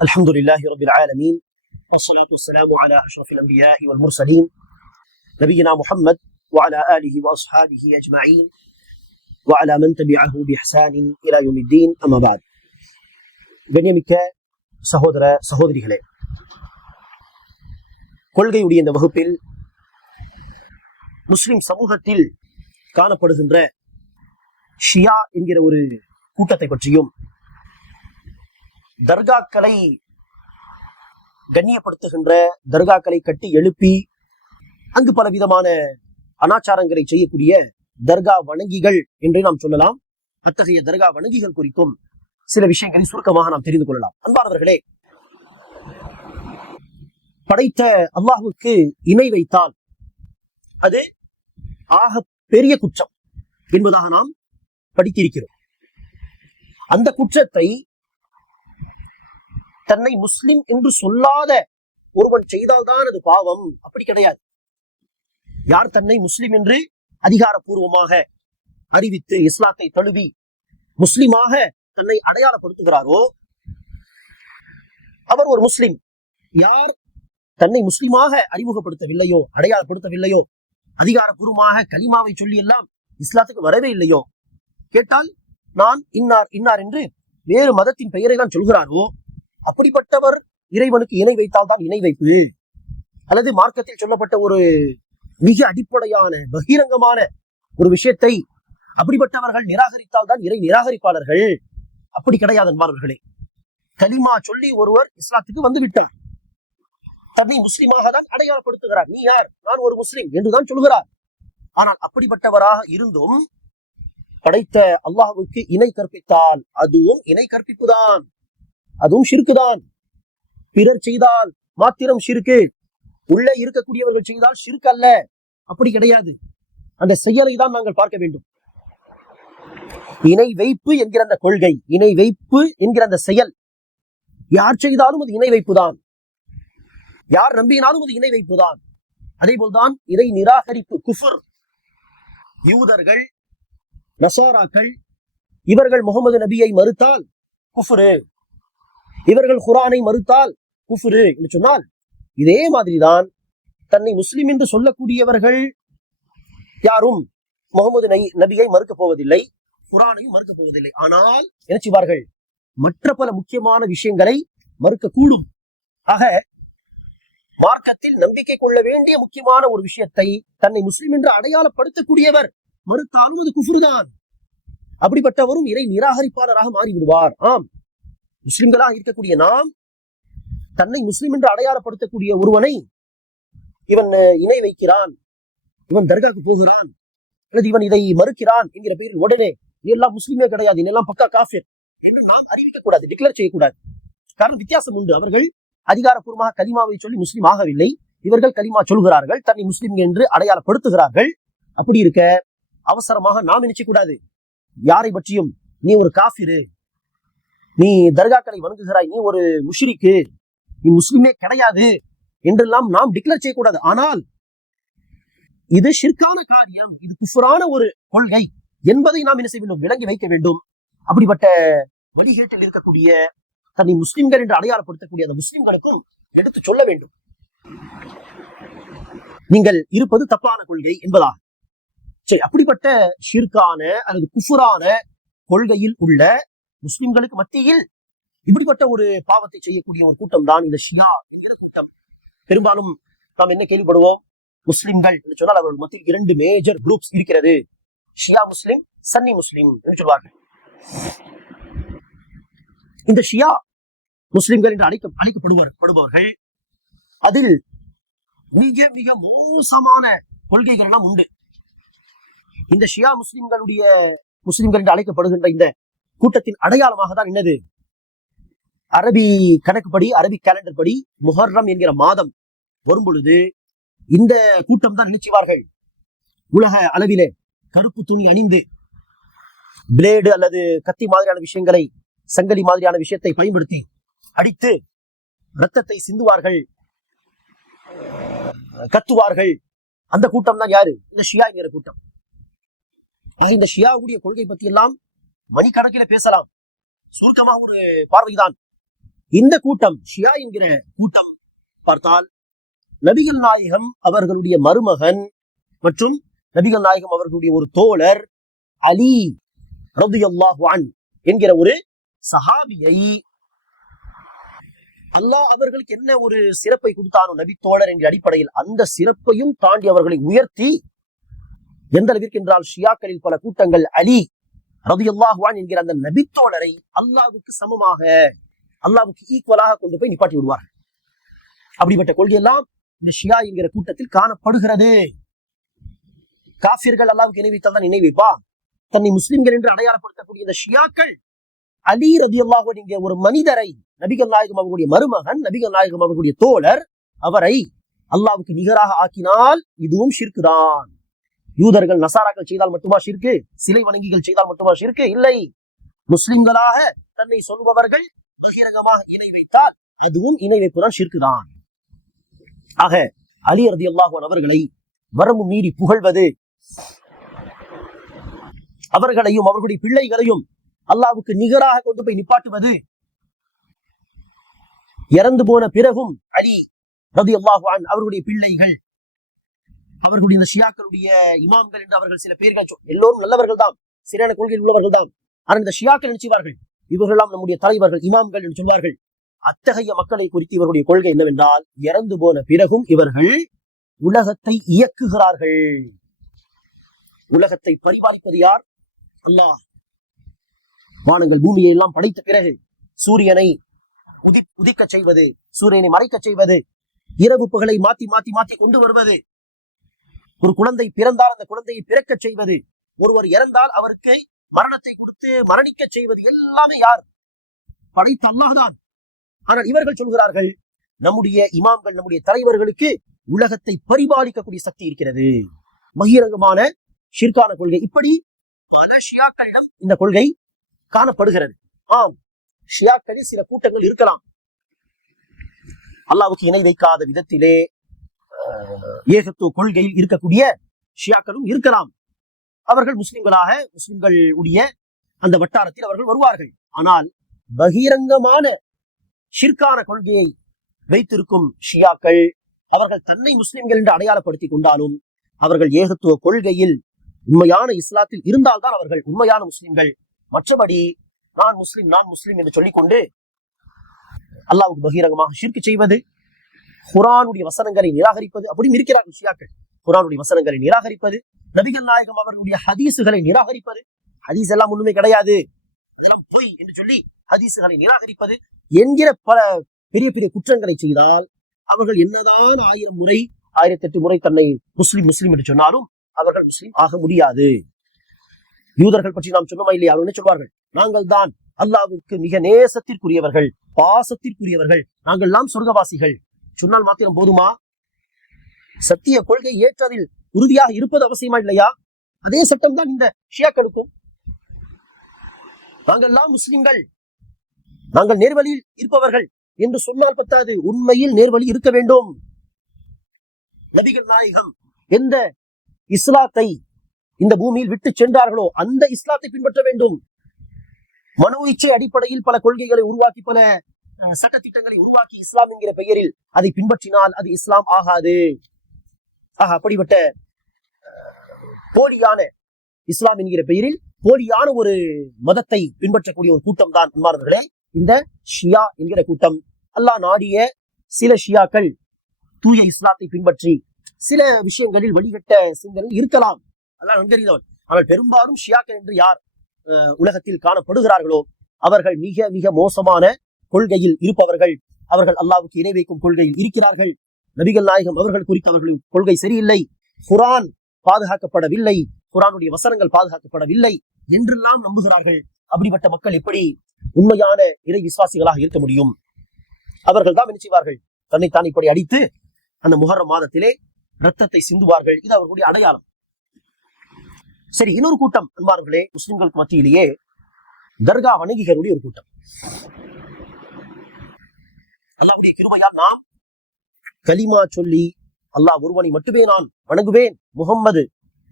الحمد لله رب العالمين والصلاة والسلام على أشرف الأنبياء والمرسلين نبينا محمد وعلى آله وأصحابه أجمعين وعلى من تبعه بإحسان إلى يوم الدين أما بعد கண்ணியமிக்க சகோதர சகோதரிகளே, கொள்கையுடைய இந்த வகுப்பில் முஸ்லிம் சமூகத்தில் காணப்படுகின்ற ஷியா என்கிற ஒரு கூட்டத்தை பற்றியும், தர்காக்களை கண்ணியப்படுத்துகின்ற, தர்காக்களை கட்டி எழுப்பி அங்கு பல விதமான அனாச்சாரங்களை செய்யக்கூடிய தர்கா வணங்கிகள் என்று நாம் சொல்லலாம். அத்தகைய தர்கா வணங்கிகள் குறித்தும் சில விஷயங்களை சுருக்கமாக நாம் தெரிந்து கொள்ளலாம். அன்பானவர்களே, படைத்த அல்லாஹ்வுக்கு இணை வைத்தால் அது ஆக பெரிய குற்றம் என்பதாக நாம் படித்திருக்கிறோம். அந்த குற்றத்தை தன்னை முஸ்லிம் என்று சொல்லாத ஒருவன் செய்தால்தான் அது பாவம். அப்படி கிடையாது. யார் தன்னை முஸ்லிம் என்று அதிகாரப்பூர்வமாக அறிவித்து இஸ்லாத்தை தழுவி முஸ்லிமாக தன்னை அடையாளப்படுத்துகிறாரோ அவர் ஒரு முஸ்லிம். யார் தன்னை முஸ்லிமாக அறிமுகப்படுத்தவில்லையோ, அடையாளப்படுத்தவில்லையோ, அதிகாரப்பூர்வமாக கலிமாவை சொல்லி எல்லாம் இஸ்லாத்துக்கு வரவே இல்லையோ, கேட்டால் நான் இன்னார் இன்னார் என்று வேறு மதத்தின் பெயரை தான் சொல்கிறாரோ, அப்படிப்பட்டவர் இறைவனுக்கு இணை வைத்தால் தான் இணை வைப்பு. அல்லது மார்க்கத்தில் சொல்லப்பட்ட ஒரு மிக அடிப்படையான பகிரங்கமான ஒரு விஷயத்தை அப்படிப்பட்டவர்கள் நிராகரித்தால் தான் இறை நிராகரிப்பாளர்கள். அப்படி கிடையாது அன்பானவர்களே. கலிமா சொல்லி ஒருவர் இஸ்லாத்துக்கு வந்து விட்டார், தன்னை முஸ்லிமாக தான் அடையாளப்படுத்துகிறார். நீ யார்? நான் ஒரு முஸ்லிம் என்றுதான் சொல்கிறார். ஆனால் அப்படிப்பட்டவராக இருந்தும் படைத்த அல்லாஹ்வுக்கு இணை கற்பித்தால் அதுவும் இணை கற்பிப்புதான், அதுவும் ஷிர்க்குதான். பிறர் செய்தால் மாத்திரம் ஷிர்க்கு, உள்ளே இருக்கக்கூடியவர்கள் செய்தால் ஷிர்க் அல்ல. அப்படி கிடையாது. அந்த செயலை தான் நாங்கள் பார்க்க வேண்டும். இணை வைப்பு என்கிற அந்த கொள்கை, இணை வைப்பு என்கிற அந்த செயல், யார் செய்தாலும் அது இணை வைப்புதான், யார் நம்பினாலும் அது இணை வைப்புதான். அதே போல்தான் இறை நிராகரிப்பு, குஃபர். யூதர்கள், நசாராக்கள், இவர்கள் முகமது நபியை மறுத்தால் குஃப்ரு, இவர்கள் குர்ஆனை மறுத்தால் குஃப்ரு என்று சொன்னால், இதே மாதிரிதான் தன்னை முஸ்லிம் என்று சொல்லக்கூடியவர்கள் யாரும் முகமது நபியை மறுக்கப் போவதில்லை, குர்ஆனையும் மறுக்கப் போவதில்லை. ஆனால் என்ன செய்வார்கள்? மற்ற பல முக்கியமான விஷயங்களை மறுக்கக்கூடும். ஆக மார்க்கத்தில் நம்பிக்கை கொள்ள வேண்டிய முக்கியமான ஒரு விஷயத்தை தன்னை முஸ்லிம் என்று அடையாளப்படுத்தக்கூடியவர் மறுத்தாலும் அது குஃப்ருதான். அப்படிப்பட்டவரும் இறை நிராகரிப்பாளராக மாறிவிடுவார். ஆம், முஸ்லிம்களாக இருக்கக்கூடிய நாம் தன்னை முஸ்லிம் என்று அடையாளப்படுத்தக்கூடிய ஒருவனை இவன் இணை வைக்கிறான், இவன் தர்காக்கு போகிறான், அல்லது இவன் இதை மறுக்கிறான் என்கிற பெயரில் உடனே இதெல்லாம் முஸ்லிமே கிடையாது, இதெல்லாம் பக்கா காஃபிர் என்று நாம் அறிவிக்க கூடாது, டிக்ளேர் செய்யக்கூடாது. காரணம் வித்தியாசம் உண்டு. அவர்கள் அதிகாரப்பூர்வமாக கலிமாவை சொல்லி முஸ்லிம் ஆகவில்லை, இவர்கள் கலிமா சொல்கிறார்கள், தன்னை முஸ்லிம் என்று அடையாளப்படுத்துகிறார்கள். அப்படி இருக்க அவசரமாக நாம் நினைச்ச கூடாது யாரை பற்றியும் நீ ஒரு காஃபிரு, நீ தர்காக்களை வணங்குகிறாய், நீ ஒரு முஷ்ரிக்கு, நீ முஸ்லிமே கிடையாது என்றெல்லாம் நாம் டிக்ளேர் செய்யக்கூடாது. ஆனால் இது ஷிர்கான காரியம், இது குஃப்ரான ஒரு கொள்கை என்பதை நாம் என்ன செய்ய வேண்டும்? விளங்கி வைக்க வேண்டும். அப்படிப்பட்ட வழிகேட்டில் இருக்கக்கூடிய தன்னை முஸ்லிம்கள் என்று அடையாளப்படுத்தக்கூடிய அந்த முஸ்லிம்களுக்கும் எடுத்து சொல்ல வேண்டும், நீங்கள் இருப்பது தப்பான கொள்கை என்பதாக. சரி, அப்படிப்பட்ட ஷிர்கான அல்லது குஃப்ரான கொள்கையில் உள்ள முஸ்லிம்களுக்கு மத்தியில் இப்படிப்பட்ட ஒரு பாவத்தை செய்யக்கூடிய ஒரு கூட்டம் தான் இந்த ஷியா என்கிற கூட்டம். பெரும்பாலும் நாம் என்ன கேள்விப்படுவோம்? முஸ்லிம்கள் என்று சொன்னால் அவர்கள் மத்தியில் இரண்டு மேஜர் குரூப்ஸ் இருக்கிறது, ஷியா முஸ்லிம், சன்னி முஸ்லிம் என்று சொல்வார்கள். இந்த ஷியா முஸ்லிம்கள் என்று அழைக்கப்படுபவர்கள் அதில் மிக மிக மோசமான கொள்கைகள் எல்லாம் உண்டு. இந்த ஷியா முஸ்லிம்கள் என்று அழைக்கப்படுகின்ற இந்த கூட்டத்தின் அடையாளமாக தான் என்னது? அரபி கணக்குப்படி, அரபி கேலண்டர் படி முஹர்ரம் என்கிற மாதம் வரும் பொழுது இந்த கூட்டம் தான் நினைச்சுவார்கள் உலக அளவிலே கருப்பு துணி அணிந்து பிளேடு அல்லது கத்தி மாதிரியான விஷயங்களை, சங்கலி மாதிரியான விஷயத்தை பயன்படுத்தி அடித்து ரத்தத்தை சிந்துவார்கள், கத்துவார்கள். அந்த கூட்டம் தான் யாரு? இந்த ஷியா என்கிற கூட்டம். இந்த ஷியாவுடைய கொள்கை பத்தி எல்லாம் மணிக்கணக்கில பேசலாம். சுருக்கமாக ஒரு பார்வைதான். இந்த கூட்டம் ஷியா என்கிற கூட்டம் பார்த்தால் நபிகள் நாயகம் அவர்களுடைய மருமகன் மற்றும் நபிகள் நாயகம் அவர்களுடைய ஒரு தோழர் அலி ரலியல்லாஹு அன்ஹு என்கிற ஒரு சஹாபியை அல்லாஹ் அவர்களுக்கு என்ன ஒரு சிறப்பை கொடுத்தானோ நபி தோழர் என்ற அடிப்படையில் அந்த சிறப்பையும் தாண்டி அவர்களை உயர்த்தி எந்த அளவிற்கு என்றால் ஷியாக்களில் பல கூட்டங்கள் அலி ரலியல்லாஹு அன்ஹு என்கிற அந்த நபி தோழரை அல்லாஹ்வுக்கு சமமாக அல்லாஹ்வுக்கு ஈக்குவலாக கொண்டு போய் நிப்பாட்டி விடுவார்கள். அப்படிப்பட்ட கொள்கையெல்லாம் இந்த ஷியா என்கிற கூட்டத்தில் காணப்படுகிறது. காஃபிர்கள் அல்லாஹ்வுக்கு இணை வைத்தால் தான் இணை வைப்பா? தன்னை முஸ்லிம்கள் என்று அடையாளப்படுத்தக்கூடிய இந்த ஷியாக்கள் அலி ரலியல்லாஹு அன்ஹு என்கிற ஒரு மனிதரை, நபிகள் நாயகம் அவர்களுடைய மருமகன், நபிகள் நாயகம் அவர்களுடைய தோழர், அவரை அல்லாஹ்வுக்கு நிகராக ஆக்கினால் இதுவும் ஷிர்க் தான். யூதர்கள் நசாராக்கள் செய்தால் மட்டுமா ஷிர்க்கு? சிலை வணங்கிகள் செய்தால் மட்டுமா ஷிர்க்கு? இல்லை. முஸ்லிம்களாக தன்னை சொல்பவர்கள் பகிரங்கமாக இணை வைத்தால் அதுவும் இணை வைப்பு தான், ஷிர்க்கு தான். ஆக அலி ரலியல்லாஹு அன்ஹு அவர்களை வரம்பு மீறி புகழ்வது, அவர்களையும் அவர்களுடைய பிள்ளைகளையும் அல்லாஹ்வுக்கு நிகராக கொண்டு போய் நிப்பாட்டுவது, இறந்து போன பிறகும் அலி ரலியல்லாஹு அன்ஹு அவர்களுடைய பிள்ளைகள், அவர்களுடைய இந்த ஷியாக்களுடைய இமாம்கள் என்று அவர்கள் சில பேர்கள், எல்லோரும் நல்லவர்கள் தான், சரியான கொள்கையில் உள்ளவர்கள் தான். ஆனால் இந்த ஷியாக்கள் நினைச்சுவார்கள் இவர்களெல்லாம் நம்முடைய தலைவர்கள், இமாம்கள் என்று சொல்வார்கள். அத்தகைய மக்களை குறித்து இவர்களுடைய கொள்கை என்னவென்றால், இறந்து போன பிறகும் இவர்கள் உலகத்தை இயக்குகிறார்கள். உலகத்தை பரிபாலிப்பது யார்? அல்லாஹ். வானங்கள் பூமியை எல்லாம் படைத்த பிறகு சூரியனை உதிக்க செய்வது, சூரியனை மறைக்க செய்வது, இரவு பகலை மாத்தி மாத்தி மாத்தி கொண்டு வருவது, ஒரு குழந்தை பிறந்தால் அந்த குழந்தையை பிறக்க செய்வது, ஒருவர் இறந்தால் அவருக்கு மரணத்தை கொடுத்து மரணிக்க செய்வது, எல்லாமே யார்? படைத்த அல்லாஹ் தான். ஆனால் இவர்கள் சொல்கிறார்கள் நம்முடைய இமாம்கள், நம்முடைய தலைவர்களுக்கு உலகத்தை பரிபாலிக்கக்கூடிய சக்தி இருக்கிறது. பகிரங்கமான ஷிர்கான கொள்கை. இப்படி பல ஷியாக்களிடம் இந்த கொள்கை காணப்படுகிறது. ஆம், ஷியாக்களில் சில கூட்டங்கள் இருக்கலாம் அல்லாஹ்வுக்கு இணை வைக்காத விதத்திலே ஏகத்துவ கொள்கையில் இருக்கக்கூடிய ஷியாக்களும் இருக்கலாம். அவர்கள் முஸ்லிம்களாக, முஸ்லிம்கள் உடைய அந்த வட்டாரத்தில் அவர்கள் வருவார்கள். ஆனால் பகிரங்கமான ஷிர்கான கொள்கையை வைத்திருக்கும் ஷியாக்கள், அவர்கள் தன்னை முஸ்லிம்கள் என்று அடையாளப்படுத்திக் கொண்டாலும் அவர்கள் ஏகத்துவ கொள்கையில் உண்மையான இஸ்லாத்தில் இருந்தால்தான் அவர்கள் உண்மையான முஸ்லிம்கள். மற்றபடி நான் முஸ்லிம், நான் முஸ்லிம் என்று சொல்லிக்கொண்டு அல்லாஹ்வுக்கு பகிரங்கமாக ஷிர்க் செய்வது, குர்ஆனுடைய வசனங்களை நிராகரிப்பது, அப்படின்னு இருக்கிறார்கள் ஷியாக்கள். குர்ஆனுடைய வசனங்களை நிராகரிப்பது, நபிகள் நாயகம் அவர்களுடைய ஹதீசுகளை நிராகரிப்பது, ஹதீஸ் எல்லாம் ஒண்ணுமே கிடையாது, அதெல்லாம் பொய் என்று சொல்லி ஹதீசுகளை நிராகரிப்பது என்கிற பல பெரிய பெரிய குற்றங்களை செய்தால் அவர்கள் என்னதான் 1000 முறை 1008 முறை தன்னை முஸ்லிம் முஸ்லிம் என்று சொன்னாலும் அவர்கள் முஸ்லிம் ஆக முடியாது. யூதர்கள் பற்றி நாம் சொன்னோமா இல்லையா? அவர்கள் என்ன சொல்வார்கள்? நாங்கள் தான் அல்லாஹ்வுக்கு மிக நேசத்திற்குரியவர்கள், பாசத்திற்குரியவர்கள், நாங்கள் எல்லாம் சொர்க்கவாசிகள் சொன்னால் மாத்திரம் போதுமா? சத்திய கொள்கை ஏற்றதில் உறுதியாக இருப்பது அவசியமா இல்லையா? அதே சட்டம் தான் இந்த ஷியாக்களுக்கும். நாங்கள் எல்லாம் முஸ்லிம்கள், நாங்கள் நேர்வழியில் இருப்பவர்கள் என்று சொன்னால் பத்தாது, உண்மையில் நேர்வழி இருக்க வேண்டும். நபிகள் நாயகம் எந்த இஸ்லாத்தை இந்த பூமியில் விட்டு சென்றார்களோ அந்த இஸ்லாத்தை பின்பற்ற வேண்டும். மனோ இச்சை அடிப்படையில் பல கொள்கைகளை உருவாக்கி, பல சட்ட திட்டங்களை உருவாக்கி இஸ்லாம் என்கிற பெயரில் அதை பின்பற்றினால் அது இஸ்லாம் ஆகாது. அப்படிப்பட்ட போலியான இஸ்லாம் என்கிற பெயரில் போலியான ஒரு மதத்தை பின்பற்றக்கூடிய ஒரு கூட்டம் தான் அன்பானவர்களே இந்த ஷியா என்கிற கூட்டம். அல்லாஹ் நாடிய சில ஷியாக்கள் தூய இஸ்லாத்தை பின்பற்றி சில விஷயங்களில் வழிகட்ட சிந்தனை இருக்கலாம், அல்லாஹ் நன்கறிந்தவன். ஆனால் பெரும்பாலும் ஷியாக்கள் என்று யார் உலகத்தில் காணப்படுகிறார்களோ அவர்கள் மிக மிக மோசமான கொள்கையில் இருப்பவர்கள். அவர்கள் அல்லாஹ்வுக்கு இணை வைக்கும் கொள்கையில் இருக்கிறார்கள். நபிகள் நாயகம் அவர்கள் குறித்து அவர்களின் கொள்கை சரியில்லை, குர்ஆன் பாதுகாக்கப்படவில்லை, குர்ஆனுடைய வசனங்கள் பாதுகாக்கப்படவில்லை என்றெல்லாம் நம்புகிறார்கள். அப்படிப்பட்ட மக்கள் எப்படி உண்மையான இறை விசுவாசிகளாக இருக்க முடியும்? அவர்கள் தான் என்ன செய்வார்கள்? தன்னைத்தான் இப்படி அடித்து அந்த முஹர்ரம் மாதத்திலே ரத்தத்தை சிந்துவார்கள். இது அவர்களுடைய அடையாளம். சரி, இன்னொரு கூட்டம் அன்பார்களே, முஸ்லிம்களுக்கு மத்தியிலேயே தர்கா வணங்கிகளுடைய ஒரு கூட்டம். அல்லாஹ்வுடைய கிருபையால் நாம் கலிமா சொல்லி அல்லாஹ் ஒருவனை மட்டுமே நான் வணங்குவேன், முஹம்மது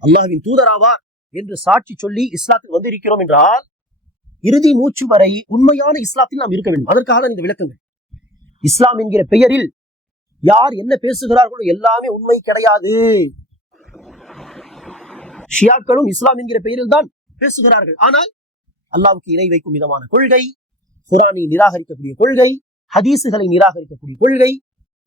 அல்லாஹ்வின் தூதராவார் என்று சாட்சி சொல்லி இஸ்லாத்தில் வந்திருக்கிறோம் என்றால் இறுதி மூச்சு வரை உண்மையான இஸ்லாத்தில் நாம் இருக்க வேண்டும். அதற்காக இந்த விளக்கங்கள். இஸ்லாம் என்கிற பெயரில் யார் என்ன பேசுகிறார்களோ எல்லாமே உண்மை கிடையாது. ஷியாக்களும் இஸ்லாம் என்கிற பெயரில் தான் பேசுகிறார்கள். ஆனால் அல்லாஹ்வுக்கு இணை வைக்கும் விதமான கொள்கை, குர்ஆனை நிராகரிக்கக்கூடிய கொள்கை, ஹதீசுகளை நிராகரிக்கக்கூடிய கொள்கை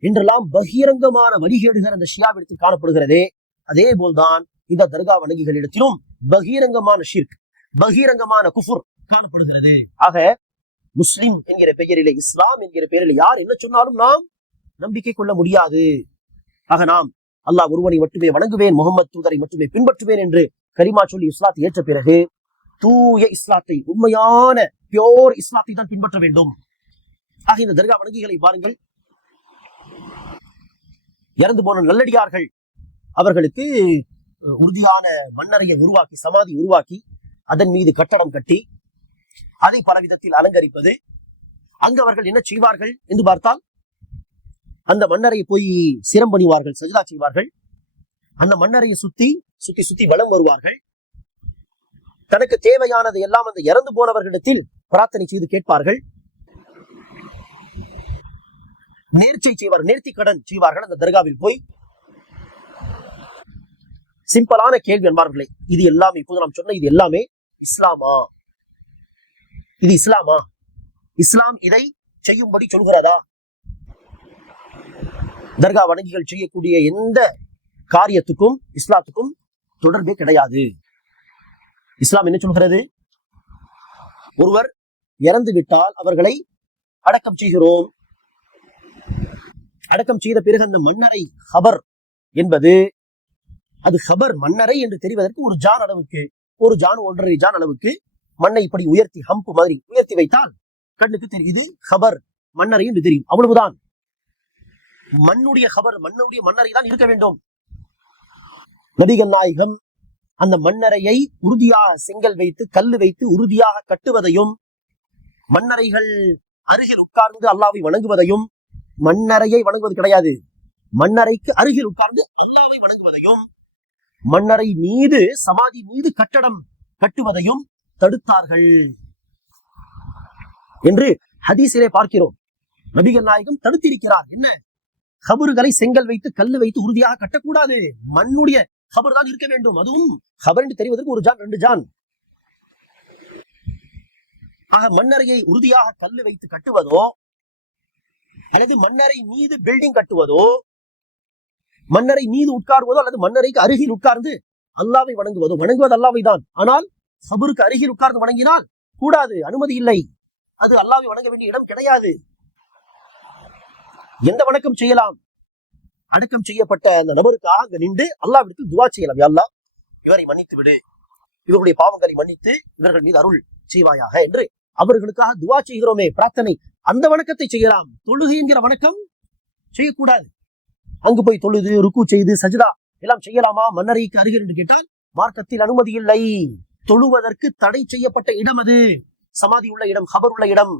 என்றெல்லாம் பகிரங்கமான வழிகேடுகள் அந்த ஷியாவிடத்தில் காணப்படுகிறதே, அதே போல்தான் இந்த தர்கா வணங்கிகளிடத்திலும் பகிரங்கமான ஷிர்க், பகிரங்கமான குஃபுர் காணப்படுகிறது. ஆக முஸ்லிம் என்கிற பெயரிலே, இஸ்லாம் என்கிற பெயரில் யார் என்ன சொன்னாலும் நாம் நம்பிக்கை கொள்ள முடியாது. ஆக நாம் அல்லாஹ் ஒருவனை மட்டுமே வணங்குவேன், முகமது தூதரை மட்டுமே பின்பற்றுவேன் என்று கலிமா சொல்லி இஸ்லாத்தை ஏற்ற பிறகு தூய இஸ்லாத்தை, உண்மையான பியோர் இஸ்லாத்தை தான் பின்பற்ற வேண்டும். ஆக இந்த தர்கா வணங்கிகளை பாருங்கள், இறந்து போன நல்லடியார்கள் அவர்களுக்கு உறுதியான மண்ணறையை உருவாக்கி, சமாதி உருவாக்கி, அதன் மீது கட்டடம் கட்டி அதை பல விதத்தில் அலங்கரிப்பது. அங்கு அவர்கள் என்ன செய்வார்கள் என்று பார்த்தால், அந்த மண்ணறையை போய் சிரம் பணிவார்கள், சஜ்தா செய்வார்கள். அந்த மண்ணறையை சுத்தி சுத்தி சுத்தி வலம் வருவார்கள். தனக்கு தேவையானது எல்லாம் அந்த இறந்து போனவர்களிடத்தில் பிரார்த்தனை செய்து கேட்பார்கள். நேர்ச்சை செய்வார், நேர்த்தி கடன் செய்வார்கள். அந்த தர்காவில் போய் சிம்பிளான கேள்வி என்பார்களே, இது எல்லாமே இப்போது நாம் சொன்ன இது எல்லாமே இஸ்லாமா? இது இஸ்லாமா? இஸ்லாம் இதை செய்யும்படி சொல்கிறதா? தர்கா வணங்கிகள் செய்யக்கூடிய எந்த காரியத்துக்கும் இஸ்லாத்துக்கும் தொடர்பே கிடையாது. இஸ்லாம் என்ன சொல்கிறது? ஒருவர் இறந்து விட்டால் அவர்களை அடக்கம் செய்கிறோம். அடக்கம் செய்த பிறகு அந்த மண்ணறை ஹபர் என்பது, அது ஹபர் மண்ணறை என்று தெரிவதற்கு ஒரு ஜான் அளவுக்கு, ஒரு ஜான் 1.5 ஜான் அளவுக்கு மண்ணை இப்படி உயர்த்தி, ஹம்பு மாதிரி உயர்த்தி வைத்தால் கண்ணுக்கு தெரியும் இது ஹபர் மண்ணறை என்று தெரியும். அவ்வளவுதான். மண்ணுடைய ஹபர், மண்ணுடைய மண்ணறை தான் இருக்க வேண்டும். நபிகள் நாயகம் அந்த மண்ணறையை உறுதியாக செங்கல் வைத்து, கல்லு வைத்து உறுதியாக கட்டுவதையும், மண்ணறைகள் அருகில் உட்கார்ந்து அல்லாஹ்வை வணங்குவதையும், மண்ணறையை வணங்குவது கிடையாது, மண்ணறைக்கு அருகில் உட்கார்ந்து அல்லாஹ்வை வணங்குவதையும், மண்ணறை மீது, சமாதி மீது கட்டடம் கட்டுவதையும் தடுத்தார்கள் என்று ஹதீஸிலே பார்க்கிறோம். நபிகள் நாயகம் தடுத்திருக்கிறார். என்ன? கபறுகளை செங்கல் வைத்து, கல்லு வைத்து உறுதியாக கட்டக்கூடாது. மண்ணுடைய கபர் தான் இருக்க வேண்டும். அதுவும் கபர் என்று தெரிவதற்கு 1 ஜான் 2 ஜான். ஆக மண்ணறையை உறுதியாக கல்லு வைத்து கட்டுவதோ, அல்லது மண்ணறை மீது பில்டிங் கட்டுவதோ, மண்ணறை மீது உட்காருவதோ, அல்லது மண்ணறைக்கு அருகில் உட்கார்ந்து அல்லாஹ்வை வணங்குவதோ, வணங்குவது அல்லாஹ்வை தான். ஆனால் கபருக்கு அருகில் உட்கார்ந்து வணங்கினால் கூடாது, அனுமதி இல்லை. அது அல்லாஹ்வை வணங்க வேண்டிய இடம் கிடையாது. எந்த வணக்கம் செய்யலாம்? அடக்கம் செய்யப்பட்ட அந்த நபருக்காக அங்க நின்று அல்லாஹ்விடத்தில் துஆ செய்யலாம். யா அல்லாஹ், இவரை மன்னித்து விடு, இவருடைய பாவங்களை மன்னித்து இவர்கள் மீது அருள் செய்வாயாக என்று அவர்களுக்காக துஆ செய்கிறோமே, பிரார்த்தனை, அந்த வணக்கத்தை செய்யலாம். தொழுகை என்கிற வணக்கம் செய்யக்கூடாது. அங்கு போய் தொழுது, ருக்கு செய்து, சஜ்தா எல்லாம் செய்யலாமா மண்ணறைக்கு அருகில் என்று கேட்டால் மார்க்கத்தில் அனுமதி இல்லை. தொழுவதற்கு தடை செய்யப்பட்ட இடம் அது, சமாதி உள்ள இடம், கபர் உள்ள இடம்.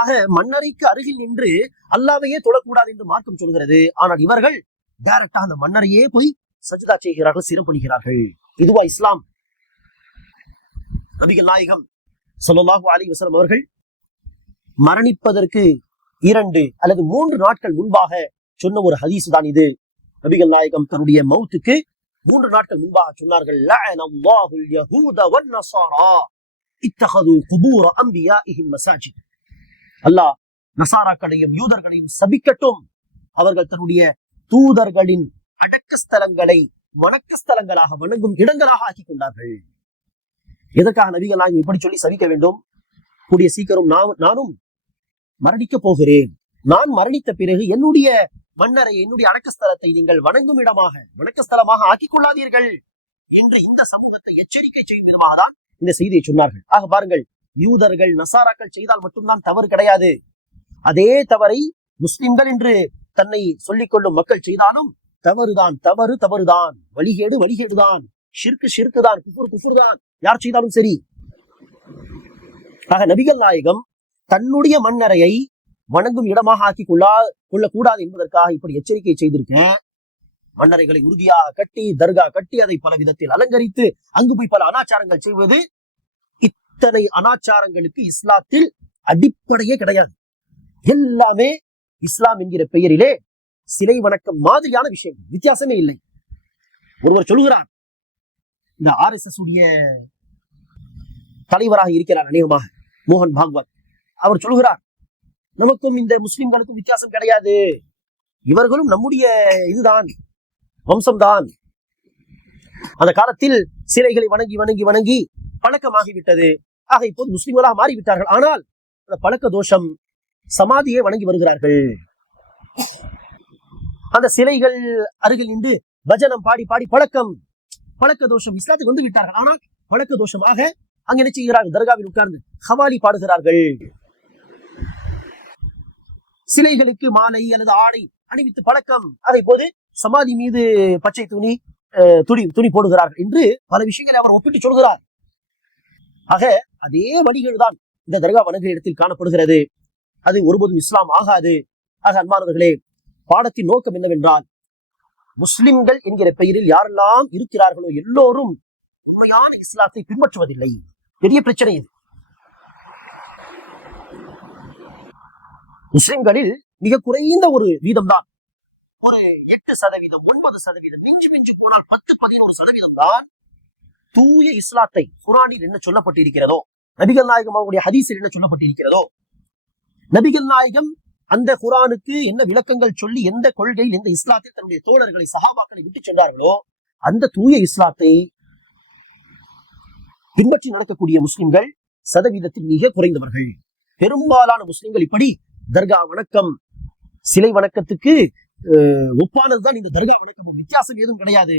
ஆக மண்ணறைக்கு அருகில் நின்று அல்லாஹ்வையே தொழக்கூடாது என்று மார்க்கம் சொல்கிறது. ஆனால் இவர்கள் டைரக்டா அந்த மண்ணறையே போய் சஜ்தா செய்கிறார்கள், சிரம் பண்ணுகிறார்கள். இதுவா இஸ்லாம்? நபிகள் நாயகம் ஸல்லல்லாஹு அலைஹி வஸல்லம் அவர்கள் மரணிப்பதற்கு 2 அல்லது 3 நாட்கள் முன்பாக சொன்ன ஒரு ஹதீஸ் தான் இது. நபிகள் நாயகம் தன்னுடைய மௌத்துக்கு 3 நாட்கள் முன்பாக சொன்னார்கள், லஅனல்லாஹுல் யஹூத வன் நஸாரா இத்தஹது குபூர அன்பியாஇஹிம் மசாஜித். அல்லாஹ் நசாராக்களையும் யூதர்களையும் சபிக்கட்டும், அவர்கள் தன்னுடைய தூதர்களின் அடக்கஸ்தலங்களை வணக்கஸ்தலங்களாக, வணங்கும் இடங்களாக ஆக்கி கொண்டார்கள். எதற்காக நபிகள் நாயகம் இப்படி சொல்லி சபிக்க வேண்டும்? கூடிய சீக்கிரம் நானும் மரணிக்க போகிறேன். நான் மரணித்த பிறகு என்னுடைய மண்ணறை, என்னுடைய அடக்கஸ்தலத்தை நீங்கள் வணங்கும் இடமாக, வணக்கஸ்தலமாக ஆக்கிக் கொள்ளாதீர்கள் என்று இந்த சமூகத்தை எச்சரிக்கை செய்யும் விதமாக தான் இந்த செய்தியை சொன்னார்கள். ஆக பாருங்கள், யூதர்கள் நசாராக்கள் செய்தால் மட்டும்தான் தவறு கிடையாது. அதே தவறை முஸ்லிம்கள் என்று தன்னை சொல்லிக் கொள்ளும் மக்கள் செய்தாலும் தவறுதான், தவறுதான், வழிகேடுதான், ஷிர்கு தான், குஃபுர் தான், யார் செய்தாலும் சரி. ஆக நபிகள் நாயகம் தன்னுடைய மண்ணறையை வணங்கும் இடமாக ஆக்கி கொள்ளக்கூடாது என்பதற்காக இப்படி எச்சரிக்கை செய்திருக்கேன். மண்ணறைகளை உறுதியாக கட்டி, தர்கா கட்டி, அதை பல விதத்தில் அலங்கரித்து அங்கு போய் பல அனாச்சாரங்கள் செய்வது, இத்தனை அனாச்சாரங்களுக்கு இஸ்லாத்தில் அடிப்படையே கிடையாது. எல்லாமே இஸ்லாம் என்கிற பெயரிலே சிலை வணக்கம் மாதிரியான விஷயம், வித்தியாசமே இல்லை. ஒருவர் சொல்கிறார், இந்த RSS உடைய தலைவராக இருக்கிறார் அநேகமாக மோகன் பாகவத், அவர் சொல்கிறார், நமக்கும் இந்த முஸ்லிம்களுக்கும் வித்தியாசம் கிடையாது, இவர்களும் நம்முடைய இதுதான் வம்சம்தான். அந்த காலத்தில் சிலைகளை வணங்கி வணங்கி வணங்கி பழக்கமாகிவிட்டது. ஆக இப்போது முஸ்லிம்களாக மாறிவிட்டார்கள். ஆனால் அந்த பழக்க தோஷம், சமாதியை வணங்கி வருகிறார்கள். அந்த சிலைகள் அருகில் நின்று பஜனம் பாடி பாடி பழக்க தோஷம், இஸ்லாத்துக்கு வந்து விட்டார்கள். ஆனால் பழக்க தோஷமாக அங்க என்ன செய்கிறார்கள், தர்காவில் உட்கார்ந்து ஹவாலி பாடுகிறார்கள். சிலைகளுக்கு மாலை அல்லது ஆடை அணிவித்து பழக்கம். ஆக இப்போது சமாதி மீது பச்சை துணி போடுகிறார்கள் என்று பல விஷயங்களை அவர் ஒப்பிட்டு சொல்கிறார். ஆக அதே வழிகள் தான் இந்த தர்கா வணங்குகிற இடத்தில் காணப்படுகிறது. அது ஒருபோதும் இஸ்லாம் ஆகாது. ஆக அன்பானவர்களே, பாடத்தின் நோக்கம் என்னவென்றால், முஸ்லிம்கள் என்கிற பெயரில் யாரெல்லாம் இருக்கிறார்களோ எல்லோரும் உண்மையான இஸ்லாத்தை பின்பற்றுவதில்லை. பெரிய பிரச்சனை இது. முஸ்லிம்களில் மிக குறைந்த ஒரு வீதம்தான், ஒரு 8%, 9%, மிஞ்சி போனால் 10-11% தான் தூய இஸ்லாத்தை குர்ஆனில் என்ன சொல்லப்பட்டிருக்கிறதோ, நபிகள் நாயகம் அவருடைய ஹதீஸில் என்ன சொல்லப்பட்டிருக்கிறதோ, நபிகள் நாயகம் அந்த குர்ஆனுக்கு என்ன விளக்கங்கள் சொல்லி எந்த கொள்கையில் எந்த இஸ்லாத்தில் தன்னுடைய தோழர்களை சஹாபாக்களை விட்டு சென்றார்களோ அந்த தூய இஸ்லாத்தை பின்பற்றி நடக்கக்கூடிய முஸ்லிம்கள் சதவீதத்தில் மிக குறைந்தவர்கள். பெரும்பாலான முஸ்லிம்கள் இப்படி தர்கா வணக்கம், சிலை வணக்கத்துக்கு ஒப்பானதுதான் இந்த தர்கா வணக்கம், வித்தியாசம் ஏதும் கிடையாது.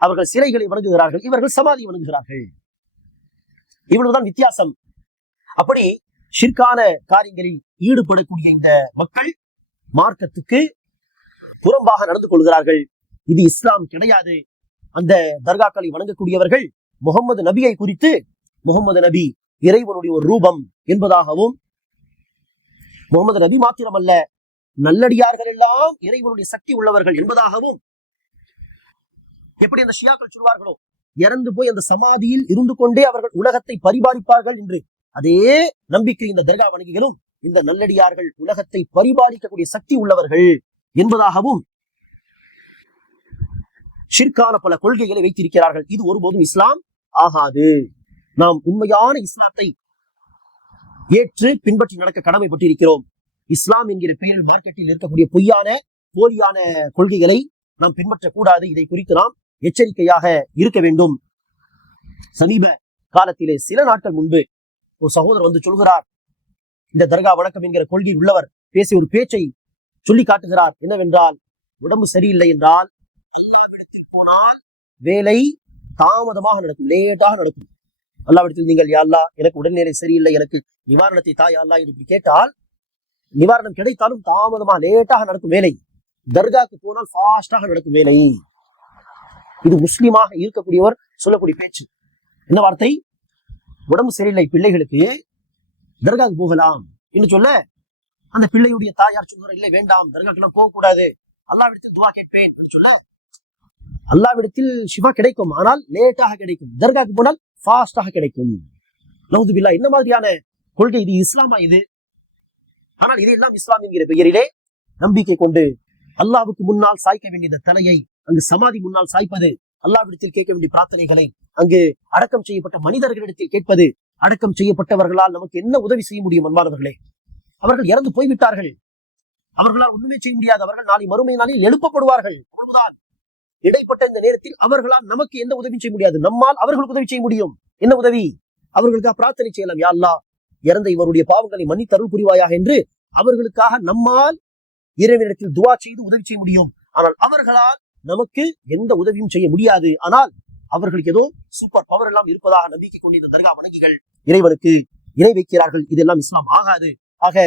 அவர்கள் சிலைகளை வணங்குகிறார்கள், இவர்கள் சமாதி வணங்குகிறார்கள், இவ்வளவுதான் வித்தியாசம். அப்படி ஷிர்கான காரியங்களில் ஈடுபடக்கூடிய இந்த மக்கள் மார்க்கத்துக்கு புறம்பாக நடந்து கொள்கிறார்கள். இது இஸ்லாம் கிடையாது. அந்த தர்காக்களை வணங்கக்கூடியவர்கள் முகமது நபியை குறித்து, முகமது நபி இறைவனுடைய ஒரு ரூபம் என்பதாகவும், முகமது நபி மாத்திரமல்ல நல்லடியார்கள் எல்லாம் இறைவனுடைய சக்தி உள்ளவர்கள் என்பதாகவும், எப்படி அந்த ஷியாக்கள் சொல்வார்களோ, இறந்து போய் அந்த சமாதியில் இருந்து கொண்டே அவர்கள் உலகத்தை பரிபாலிப்பார்கள் என்று, அதே நம்பிக்கை இந்த தர்கா வணங்கிகளும் இந்த நல்லடியார்கள் உலகத்தை பரிபாலிக்கக்கூடிய சக்தி உள்ளவர்கள் என்பதாகவும் ஷிர்கான பல கொள்கைகளை வைத்திருக்கிறார்கள். இது ஒருபோதும் இஸ்லாம் ஆகாது. நாம் உண்மையான இஸ்லாத்தை ஏற்று பின்பற்றி நடக்க கடமைப்பட்டிருக்கிறோம். இஸ்லாம் என்கிற பெயரில் மார்க்கெட்டில் இருக்கக்கூடிய பொய்யான போலியான கொள்கைகளை நாம் பின்பற்றக்கூடாது. இதை குறித்து நாம் எச்சரிக்கையாக இருக்க வேண்டும். சமீப காலத்திலே சில நாட்கள் முன்பு ஒரு சகோதரர் வந்து சொல்கிறார், இந்த தர்கா வணக்கம் என்கிற கொள்கை உள்ளவர் பேசிய ஒரு பேச்சை சொல்லி காட்டுகிறார். என்னவென்றால், உடம்பு சரியில்லை என்றால் அல்லாஹ்விடத்தில் போனால் வேலை தாமதமாக நடக்கும், லேட்டாக நடக்கும். அல்லாஹ்விடத்தில் நீங்கள், யா அல்லாஹ் எனக்கு உடல்நிலை சரியில்லை, எனக்கு நிவாரணத்தை தா யா அல்லாஹ் என்று கேட்டால் நிவாரணம் கிடைத்தாலும் தாமதமாக லேட்டாக நடக்கும் வேலை. தர்காக்கு போனால் ஃபாஸ்டாக நடக்கும் வேலை. இது முஸ்லிமாக இருக்கக்கூடியவர் சொல்லக்கூடிய பேச்சு. என்ன வார்த்தை? உடம்பு சரியில்லை பிள்ளைகளுக்கு, தர்காவுக்கு போகலாம் என்று சொல்ல, அந்த பிள்ளையுடைய தாயார் சொல்கிறார், இல்லை வேண்டாம், தர்காக்கெல்லாம் போகக்கூடாது, அல்லாஹ்விடத்தில் துஆ கேட்பேன் என்று சொல்ல, அல்லாஹ்விடத்தில் ஷிஃபா கிடைக்கும், ஆனால் லேட்டாக கிடைக்கும். தர்காக்கு போனால் ஃபாஸ்டாக கிடைக்கும். நவுது பில்லாஹ். என்ன மாதிரியான கொள்கை இது? இஸ்லாமா இது? ஆனால் இதையெல்லாம் இஸ்லாம் என்கிற பெயரிலே நம்பிக்கை கொண்டு அல்லாஹ்வுக்கு முன்னால் சாய்க்க வேண்டிய தலையை அங்கு சமாதி முன்னால் சாய்ப்பது, அல்லாஹ்விடத்தில் கேட்க வேண்டிய பிரார்த்தனைகளை அங்கு அடக்கம் செய்யப்பட்ட மனிதர்களிடத்தில் கேட்பது, அடக்கம் செய்யப்பட்டவர்களால் நமக்கு என்ன உதவி செய்ய முடியும்? அன்பானவர்களே, அவர்கள் இறந்து போய்விட்டார்கள், அவர்களால் ஒண்ணுமே செய்ய முடியாது. அவர்கள் நாளை மறுமை நாளில் எழுப்பப்படுவார்கள். அவ்வளவுதான். இடைப்பட்ட இந்த நேரத்தில் அவர்களால் நமக்கு எந்த உதவி செய்ய முடியாது. நம்மால் அவர்களுக்கு உதவி செய்ய முடியும். என்ன உதவி? அவர்களுக்காக பிரார்த்தனை செய்யலாம். யா அல்லாஹ், இறந்த இவருடைய பாவங்களை மன்னித்தருள் புரிவாயாக என்று அவர்களுக்காக நம்மால் இறைவனிடத்தில் துஆ செய்து உதவி செய்ய முடியும். ஆனால் அவர்களால் நமக்கு எந்த உதவியும் செய்ய முடியாது. ஆனால் அவர்களுக்கு ஏதோ சூப்பர் பவர் எல்லாம் இருப்பதாக நம்பிக்கை கொண்டு இந்த தர்கா வணங்கிகள் இறைவனுக்கு இணை வைக்கிறார்கள். இதெல்லாம் இஸ்லாம் ஆகாது. ஆக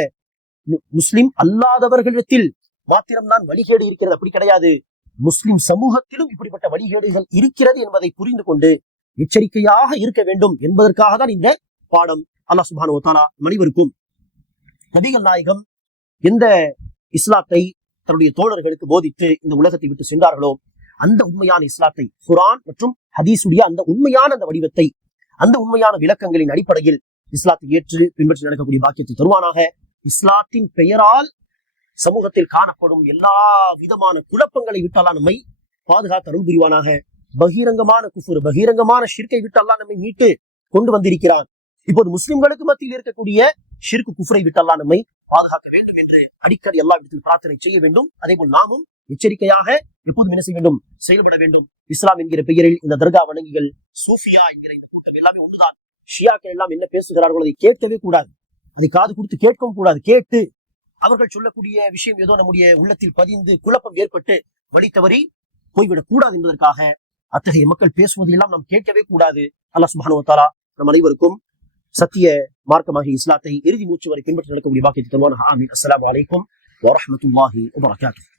முஸ்லிம் அல்லாதவர்களிடத்தில் மாத்திரம்தான் வழிகேடு இருக்கிறது, அப்படி கிடையாது. முஸ்லிம் சமூகத்திலும் இப்படிப்பட்ட வழிகேடுகள் இருக்கிறது என்பதை புரிந்து கொண்டு எச்சரிக்கையாக இருக்க வேண்டும் என்பதற்காக தான் இந்த பாடம். அல்லாஹ் சுப்ஹானஹு வ தஆலா அனைவருக்கும் நபிகள் நாயகம் எந்த இஸ்லாத்தை தன்னுடைய தோழர்களுக்கு போதித்து இந்த உலகத்தை விட்டு சென்றார்களோ அந்த உண்மையான இஸ்லாத்தை, குர்ஆன் மற்றும் ஹதீஸுடைய அந்த உண்மையான அந்த வடிவத்தை, அந்த உண்மையான விளக்கங்களின் அடிப்படையில் இஸ்லாத்தை ஏற்று பின்பற்றி நடக்கக்கூடிய பாக்கியத்தை தருவானாக. இஸ்லாத்தின் பெயரால் சமூகத்தில் காணப்படும் எல்லா விதமான குழப்பங்களை விட்டு அல்லாஹ் நம்மை பாதுகாத்து அருள் புரிவானாக. பகிரங்கமான குஃபுர், பகிரங்கமான ஷிர்கை விட்டு அல்லாஹ் நம்மை மீட்டு கொண்டு வந்திருக்கிறான். இப்போது முஸ்லிம்களுக்கு மத்தியில் இருக்கக்கூடிய ஷிர்கு குஃபுரை விட்டு அல்லாஹ் நம்மை பாதுகாக்க வேண்டும் என்று அடிக்கடி எல்லா இடத்தில் பிரார்த்தனை செய்ய வேண்டும். அதே போல் நாமும் எச்சரிக்கையாக எப்போதும் என்ன செய்ய வேண்டும், செயல்பட வேண்டும். இஸ்லாம் என்கிற பெயரில் இந்த தர்கா வணங்கிகள், சூஃபியா என்கிற இந்த கூட்டம் எல்லாமே ஒன்றுதான். ஷியாக்கள் எல்லாம் என்ன பேசுகிறார்களோ அதை கேட்கவே கூடாது, அதை காது கொடுத்து கேட்கவும் கூடாது. கேட்டு அவர்கள் சொல்லக்கூடிய விஷயம் ஏதோ நம்முடைய உள்ளத்தில் பதிந்து குழப்பம் ஏற்பட்டு வழி தவறி போய்விடக் கூடாது என்பதற்காக அத்தகைய மக்கள் பேசுவதையெல்லாம் நாம் கேட்கவே கூடாது. அல்லாஹ் சுப்ஹானஹு வ தஆலா நம் அனைவருக்கும் சத்திய மார்க்கமாகிய இஸ்லாத்தை இறுதி மூச்சு வரை பின்பற்றி நடக்கக்கூடிய பாக்கியத்தை தருவானாக. ஆமீன். அஸ்ஸலாமு அலைக்கும் வரஹ்மத்துல்லாஹி வபரகாத்துஹு.